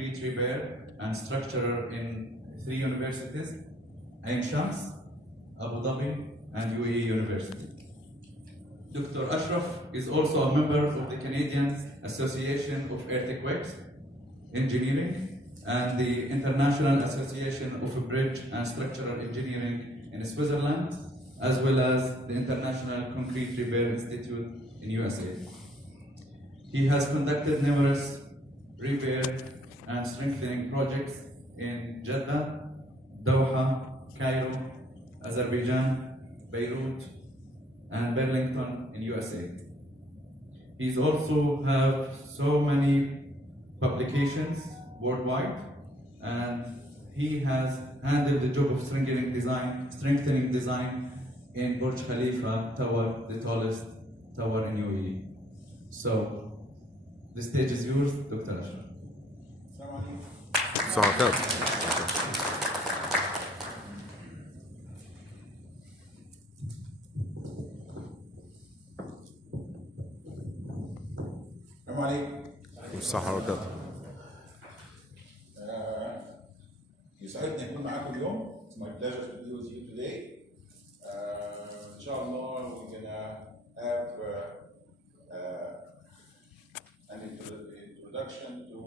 concrete repair and structurer in 3 universities, Ain Shams, Abu Dhabi, and UAE University. Dr. Ashraf is also a member of the Canadian Association of Earthquakes Engineering and the International Association of Bridge and Structural Engineering in Switzerland, as well as the International Concrete Repair Institute in USA. He has conducted numerous repair and strengthening projects in Jeddah, Doha, Cairo, Azerbaijan, Beirut, and Burlington in USA. He's also have so many publications worldwide, and he has handled the job of strengthening design in Burj Khalifa Tower, the tallest tower in UAE. So, the stage is yours, Dr. Ashraf. الصحة والكرم. يسعدني أكون معاكم اليوم. It's my pleasure to be with you today. إن شاء الله we're gonna have an introduction to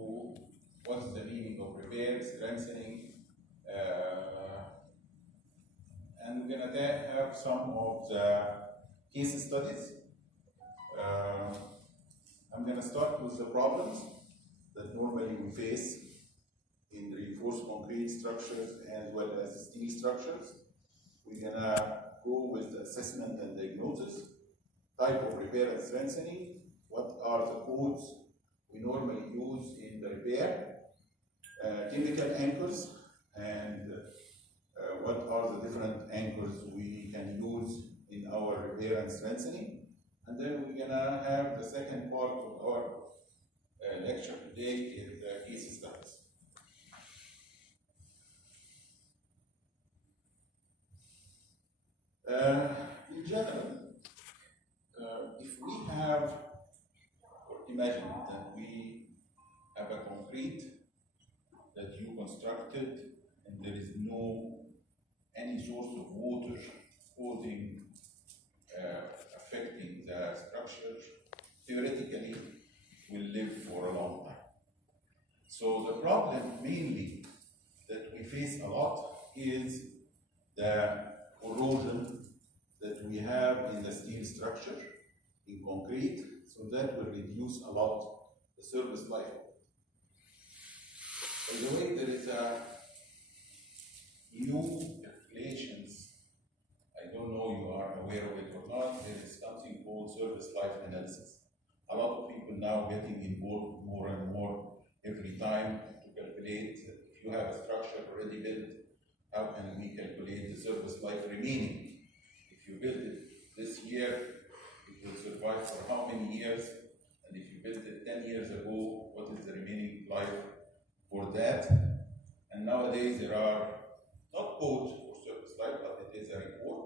what's the meaning of repair, strengthening, and we're gonna have some of the case studies. I'm going to start with the problems that normally we face in reinforced concrete structures as well as steel structures. We're going to go with the assessment and diagnosis, type of repair and strengthening, what are the codes we normally use in the repair, chemical anchors, and what are the different anchors we can use in our repair and strengthening. And then we're gonna have the second part of our lecture today is the case studies. In general, if we have, or imagine that we have a concrete that you constructed and there is no any source of water causing affecting the structure, theoretically will live for a long time. So the problem mainly that we face a lot is the corrosion that we have in the steel structure, in concrete, so that will reduce a lot the service life. By the way, there is a new calculations, I don't know you are aware of it or not, there is something called service life analysis. A lot of people now getting involved more and more every time to calculate if you have a structure already built, how can we calculate the service life remaining? If you build it this year, it will survive for how many years? And if you built it 10 years ago, what is the remaining life for that? And nowadays there are not codes for service life, but it is a report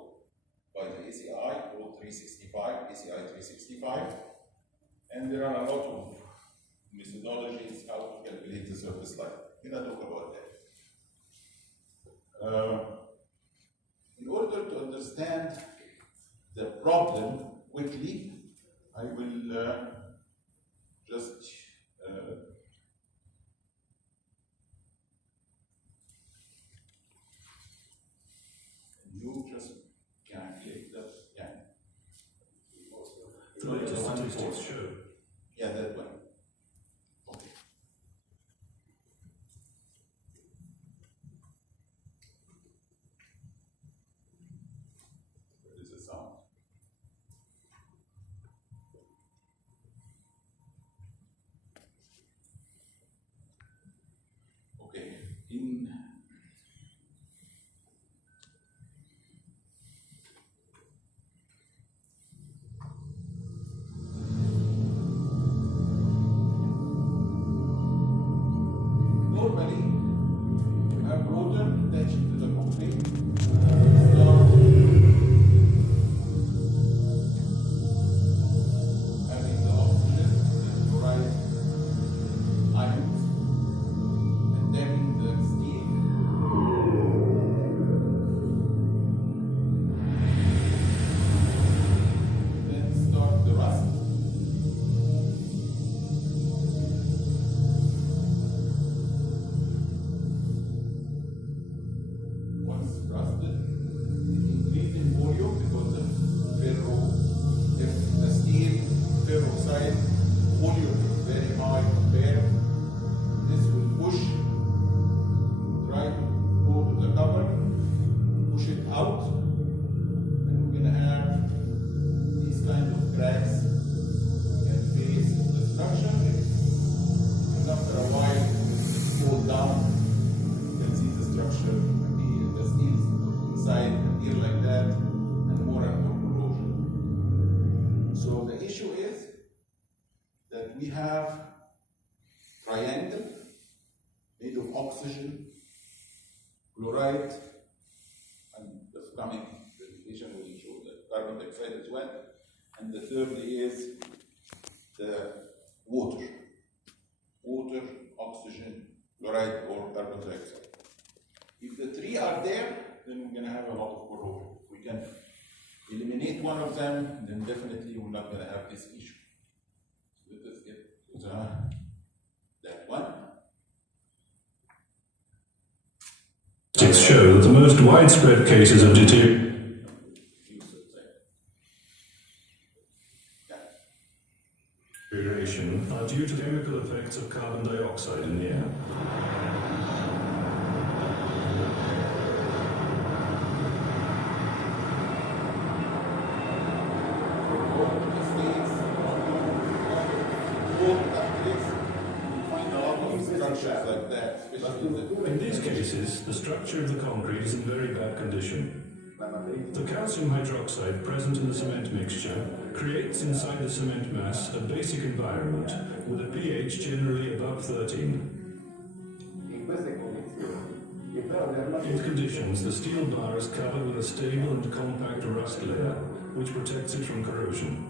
by the ACI called 365, ACI 365. And there are a lot of methodologies how to calculate the service life. We're going to talk about that. In order to understand the problem quickly, I will just you just calculate that. Yeah, that one. Okay. Where is the sound? Okay. Normally, you have rotor attached to the concrete. Having the oxygen and chloride ions. down, you can see the structure, the steel inside appear like that, and more corrosion. So the issue is that we have triangle made of oxygen, chloride, and the coming presentation will show the carbon dioxide as well. And the third is the water. Water, oxygen, chloride, or carbon dioxide. If the three are there, then we're going to have a lot of corrosion. If we can eliminate one of them, then definitely we're not going to have this issue. So let us get to that one. Statistics show that the most widespread cases of deterioration are due to the chemical effects of carbon dioxide in the air. In these cases, the structure of the concrete is in very bad condition. The calcium hydroxide present in the cement mixture creates inside the cement mass a basic environment with a pH generally above 13. In conditions, the steel bar is covered with a stable and compact rust layer which protects it from corrosion.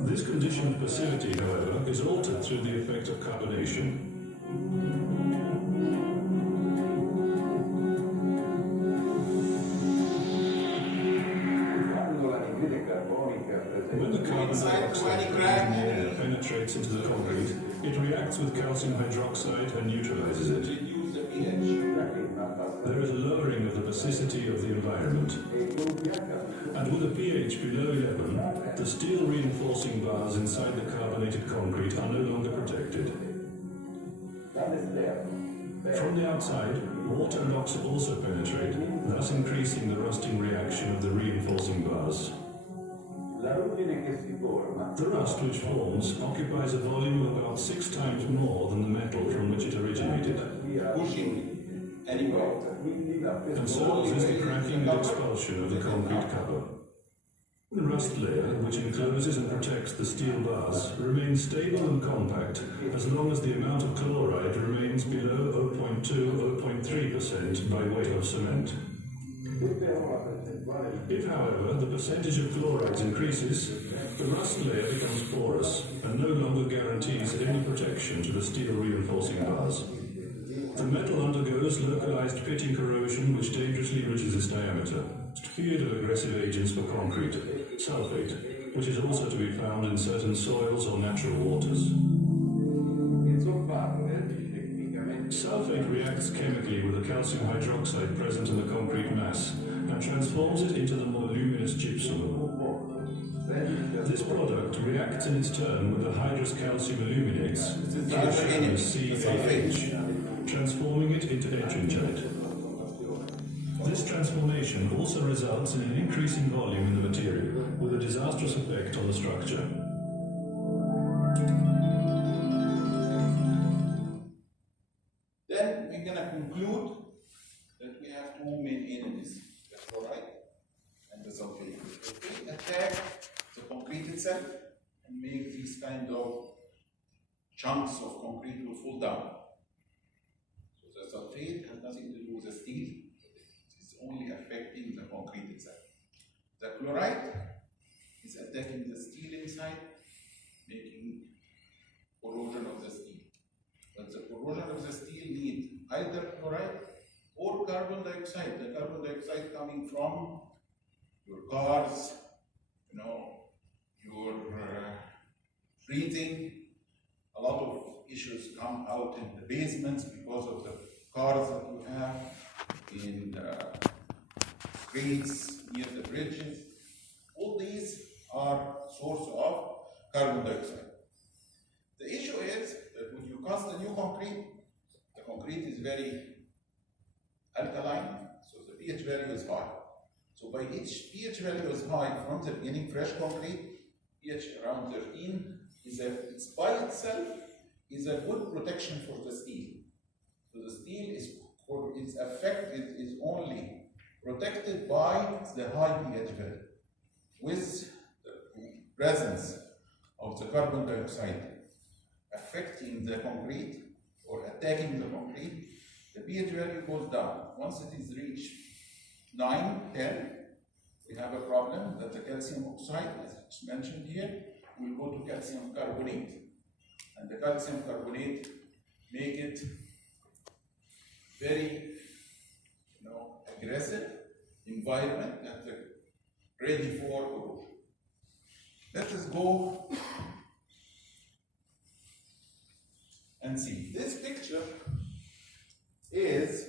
This condition of passivity, however, is altered through the effect of carbonation. When the carbon dioxide penetrates into the concrete, it reacts with calcium hydroxide and neutralizes it. There is a lowering of the basicity of the environment. And with a pH below 11, the steel reinforcing bars inside the carbonated concrete are no longer protected. From the outside, water and oxygen also penetrate, thus increasing the rusting reaction of the reinforcing bars. The rust which forms occupies a volume of about 6 times more than the metal from which it originated. And so is the cracking and expulsion of the concrete cover. The rust layer, which encloses and protects the steel bars, remains stable and compact as long as the amount of chloride remains below 0.2–0.3% by weight of cement. If, however, the percentage of chlorides increases, the rust layer becomes porous and no longer guarantees any protection to the steel reinforcing bars. The metal undergoes localized pitting corrosion which dangerously reaches its diameter. Feared of aggressive agents for concrete, sulfate, which is also to be found in certain soils or natural waters. Sulfate reacts chemically with the calcium hydroxide present in the concrete mass and transforms it into the more luminous gypsum. This product reacts in its turn with the hydrous calcium aluminates, here shown as CaH, transforming it into etchingite. This transformation also results in an increase in volume in the material, with a disastrous effect on the structure. Then we're going to conclude that we have two main enemies, the chloride and the sulfate. They attack the concrete itself and make these kind of chunks of concrete will fall down. So the sulfate has nothing to do with the steel. Only affecting the concrete itself. The chloride is attacking the steel inside, making corrosion of the steel. But the corrosion of the steel needs either chloride or carbon dioxide. The carbon dioxide coming from your cars, your breathing. A lot of issues come out in the basements because of the cars that you have in streets, near the bridges. All these are source of carbon dioxide. The issue is that when you cast a new concrete, the concrete is very alkaline, so the pH value is high. So by each pH value is high from the beginning, fresh concrete, pH around 13, it's by itself is a good protection for the steel. So the steel is affected, is only protected by the high pH value. With the presence of the carbon dioxide affecting the concrete or attacking the concrete, the pH value goes down. Once it is reached 9, 10, we have a problem that the calcium oxide, as it's mentioned here, will go to calcium carbonate. And the calcium carbonate make it very aggressive environment that's ready for corrosion. Let us go and see. This picture is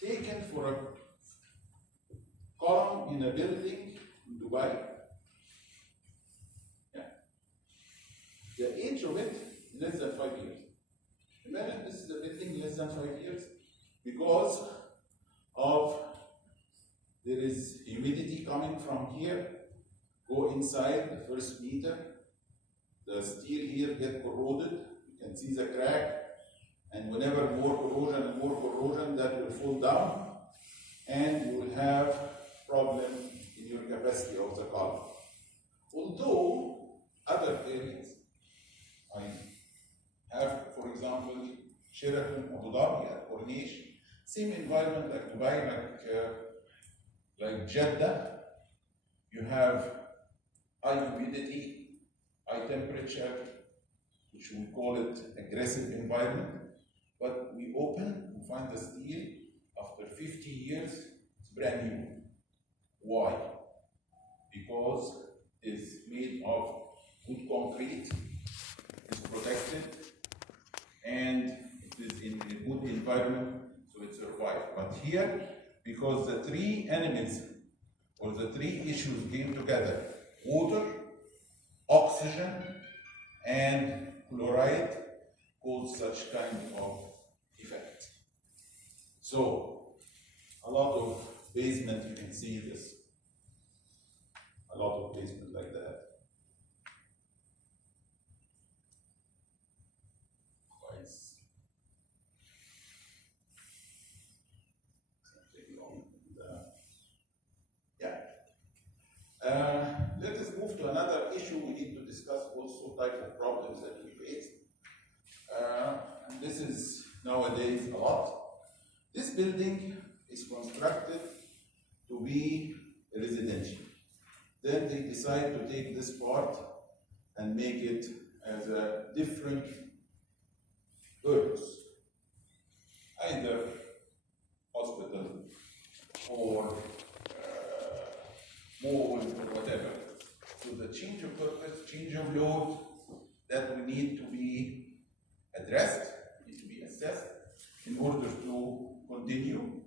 taken for a column in a building in Dubai. Yeah. The age of it is less than 5 years. Imagine this is a building less than 5 years because of there is humidity coming from here, go inside the first meter, the steel here get corroded, you can see the crack, and whenever more corrosion, that will fall down, and you will have problem in your capacity of the column. Although other areas, I have, for example, Sheraton, Abu Dhabi, at Corniche, same environment like Dubai, like Jeddah. You have high humidity, high temperature, which we call it aggressive environment. But we open and find the steel after 50 years, it's brand new. Why? Because it's made of good concrete, it's protected, and it is in a good environment, so it survives. But here, because the three enemies or the three issues came together, water, oxygen, and chloride, cause such kind of effect. So, a lot of basement, you can see this. A lot of basement like that. Let us move to another issue we need to discuss, also type of problems that we face. And this is nowadays a lot. This building is constructed to be residential. Then they decide to take this part and make it as a different purpose. Either hospital or mall or whatever. So the change of purpose, change of load that we need to be addressed, need to be assessed in order to continue.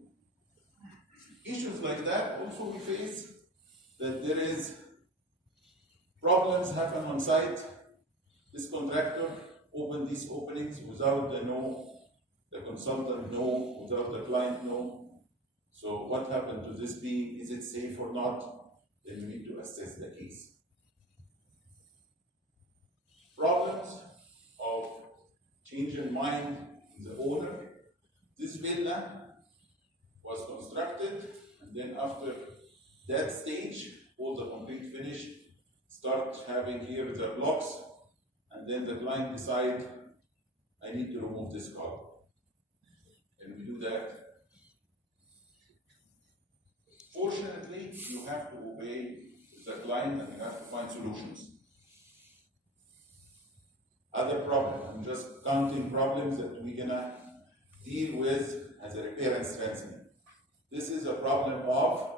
Issues like that also we face, that there is problems happen on site. This contractor opened these openings without the consultant know, without the client know. So what happened to this beam? Is it safe or not? Then we need to assess the case. Problems of change in mind in the owner. This villa was constructed, and then after that stage, all the complete finish, start having here the blocks, and then the client decide, I need to remove this column. Can we do that? Fortunately, you have to obey the client and you have to find solutions. Other problem, I'm just counting problems that we're gonna deal with as a repair and strengthening. This is a problem of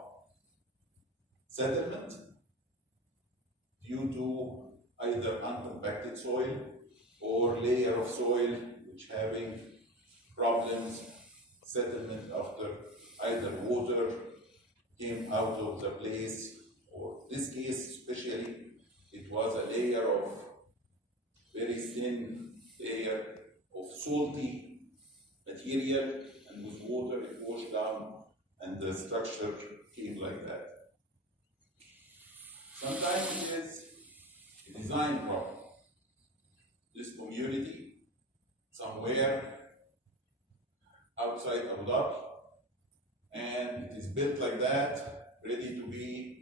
settlement due to either uncompacted soil or layer of soil which having problems, settlement after either water came out of the place, or this case especially, it was a layer of very thin layer of salty material, and with water it washed down and the structure came like that. Sometimes it is a design problem. This community nowhere outside Abu Dhabi, and it is built like that, ready to be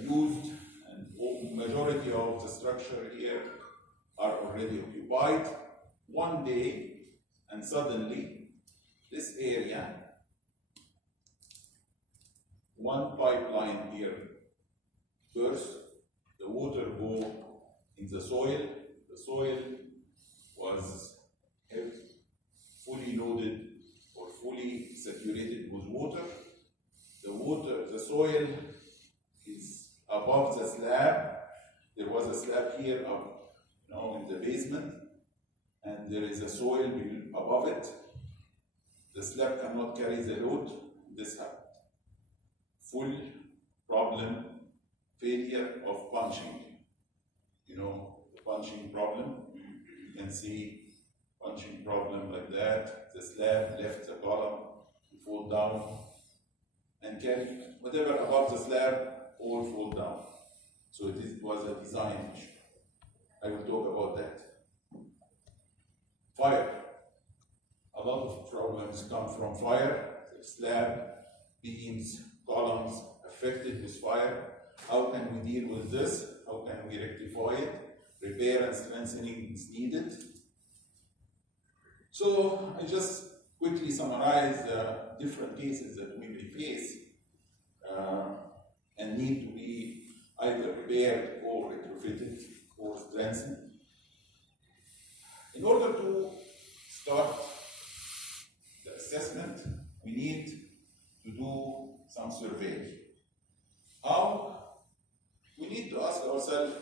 used, and majority of the structure here are already occupied. One day, and suddenly, this area, one pipeline here burst, the water go in the soil was fully loaded or fully saturated with water. The soil is above the slab. There was a slab here up, in the basement, and there is a soil above it. The slab cannot carry the load. This happened. Full problem, failure of punching. The punching problem. You can see punching problem like that. The slab left the column to fall down, and carry whatever above the slab all fall down. So it was a design issue. I will talk about that. Fire. A lot of problems come from fire. The slab, beams, columns affected with fire. How can we deal with this? How can we rectify it? Repair and strengthening is needed. So I just quickly summarize the different cases that we may face and need to be either repaired or retrofitted or strengthened. In order to start the assessment, we need to do some survey. How? We need to ask ourselves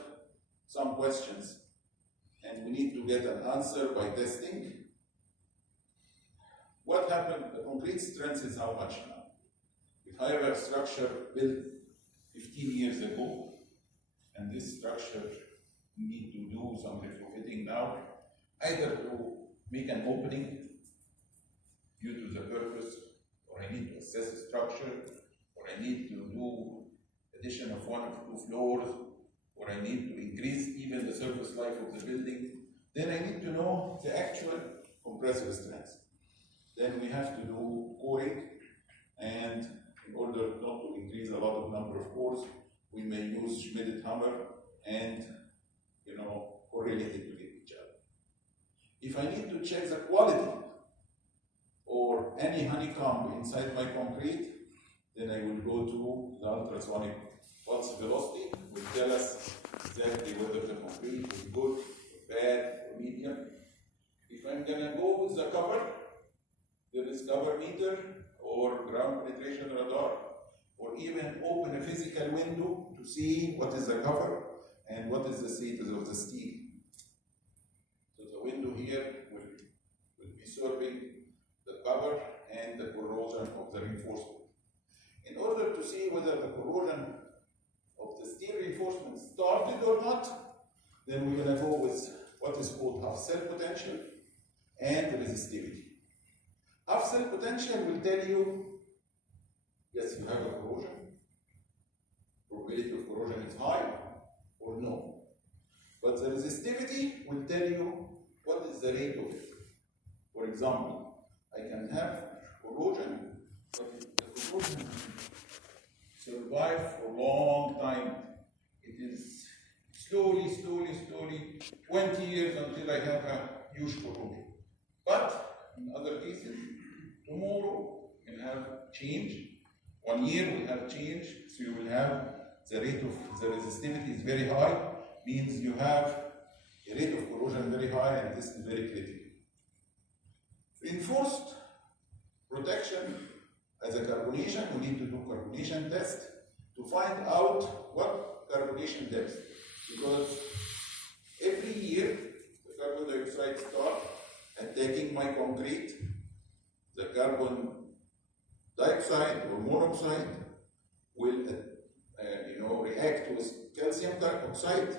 some questions, and we need to get an answer by testing. What happened? The concrete strength is how much now? If I have a structure built 15 years ago, and this structure we need to do some retrofitting now, either to make an opening due to the purpose, or I need to assess the structure, or I need to do addition of 1 or 2 floors, or I need to increase even the surface life of the building, then I need to know the actual compressive strength. Then we have to do coring, and in order not to increase a lot of number of cores, we may use Schmidt hammer and correlate it with each other. If I need to check the quality or any honeycomb inside my concrete, then I will go to the ultrasonic pulse velocity, will tell us exactly whether the concrete is good, or bad, or medium. If I'm going to go with the cover, there is cover meter or ground penetration radar, or even open a physical window to see what is the cover and what is the status of the steel. So the window here will be serving the cover and the corrosion of the reinforcement. In order to see whether the corrosion of the steel reinforcement started or not, then we're going to go with what is called half cell potential and resistivity. Half cell potential will tell you, yes, you have a corrosion. Probability of corrosion is high or no. But the resistivity will tell you what is the rate of it. For example, I can have corrosion, but if the corrosion survives for a long time, it is slowly, 20 years until I have a huge corrosion. But in other cases, tomorrow you can have change. 1 year will have change, so you will have the rate of the resistivity is very high, means you have a rate of corrosion very high, and this is very critical. Reinforced protection as a carbonation, we need to do carbonation test to find out what carbonation depth, because every year the carbon dioxide starts attacking my concrete. The carbon dioxide or monoxide will react with calcium oxide,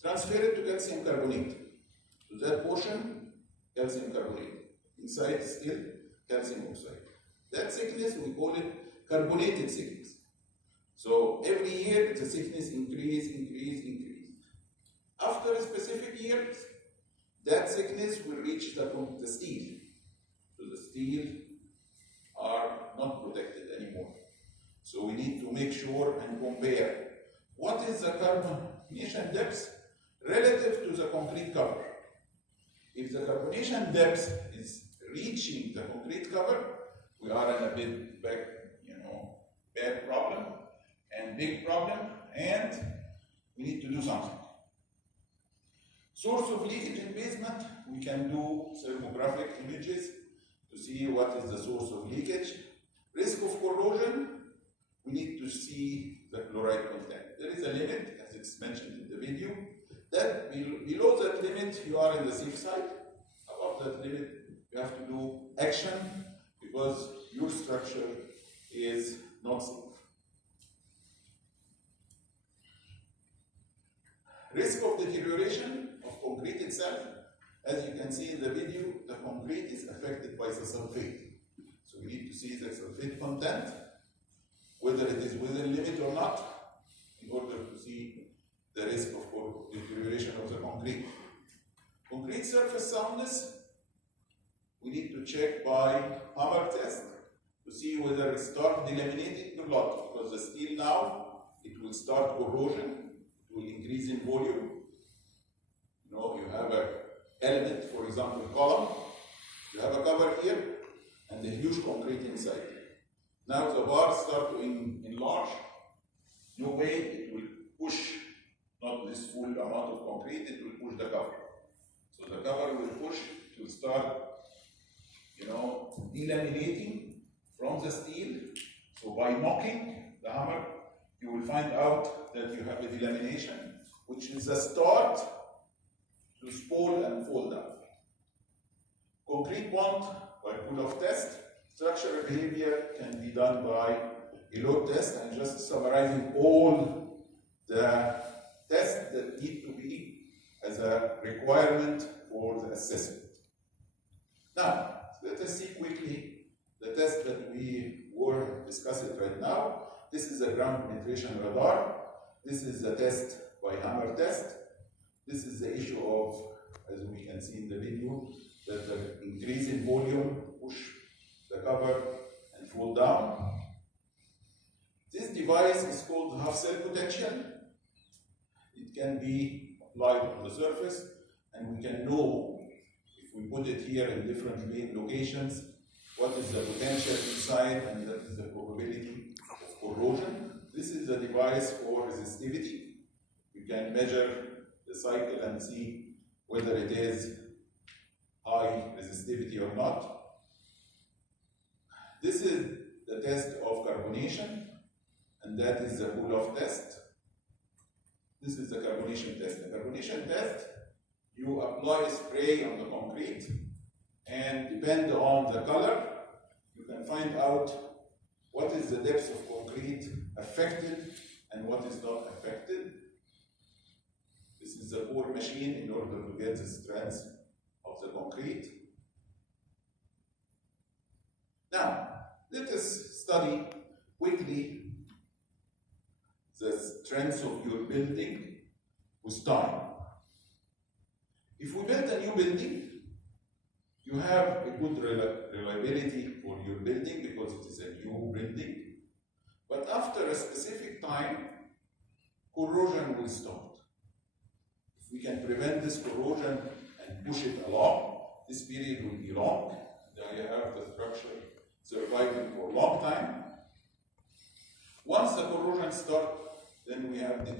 transfer it to calcium carbonate. To that portion, calcium carbonate. Inside still calcium oxide. That thickness, we call it carbonated thickness. So every year the thickness increase. After a specific year, that thickness will reach the steel. So the steel are not protected anymore. So we need to make sure and compare what is the carbonation depth relative to the concrete cover. If the carbonation depth is reaching the concrete cover, we are in a big, bad problem and big problem, and we need to do something. Source of leakage in basement, we can do thermographic images to see what is the source of leakage. Risk of corrosion, we need to see the chloride content. There is a limit, as it's mentioned in the video, that below that limit you are in the safe side. Above that limit you have to do action because your structure is not safe. Risk of deterioration of concrete itself. As you can see in the video, the concrete is affected by the sulfate. So we need to see the sulfate content, whether it is within limit or not, in order to see the risk of deterioration of the concrete. Concrete surface soundness, we need to check by hammer test to see whether it starts delaminating or not, because the steel now, it will start corrosion, it will increase in volume. You have an element, for example, column, you have a cover here, and a huge concrete inside. Now the bars start to enlarge. No way it will push, not this full amount of concrete, it will push the cover. So the cover will push, it will start, delaminating from the steel. So by knocking the hammer, you will find out that you have a delamination, which is a start to spool and fall down. Concrete bond by pull-off test. Structural behavior can be done by a load test, and just summarizing all the tests that need to be as a requirement for the assessment. Now, let us see quickly the test that we were discussing right now. This is a ground penetration radar. This is the test by hammer test. This is the issue of, as we can see in the video, that the increase in volume push the cover and fall down. This device is called half cell potential. It can be applied on the surface, and we can know, if we put it here in different locations, what is the potential inside and what is the probability of corrosion. This is a device for resistivity. You can measure the cycle and see whether it is high resistivity or not. This is the test of carbonation, and that is the pull-off test. This is the carbonation test. The carbonation test, you apply spray on the concrete, and depend on the color, you can find out what is the depth of concrete affected and what is not affected. This is a core machine in order to get the strength of the concrete. Now, let us study quickly the strength of your building with time. If we build a new building, you have a good reliability for your building because it is a new building. But after a specific time, corrosion will start. If we can prevent this corrosion and push it along, this period will be long. Then you have the structure surviving for a long time. Once the corrosion starts, then we have the